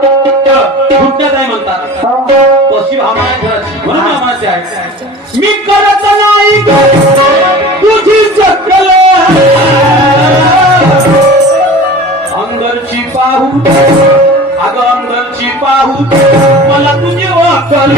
घुटण्यात आहे म्हणतात पश्चिम आम्हाला घराची म्हणून आम्हाला आहे मी करत नाही तुझी चक्कल अंदरची पाहू अगं अंदरची पाहू मला तुझी वाकल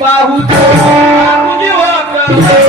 पाहू तुझी वाकल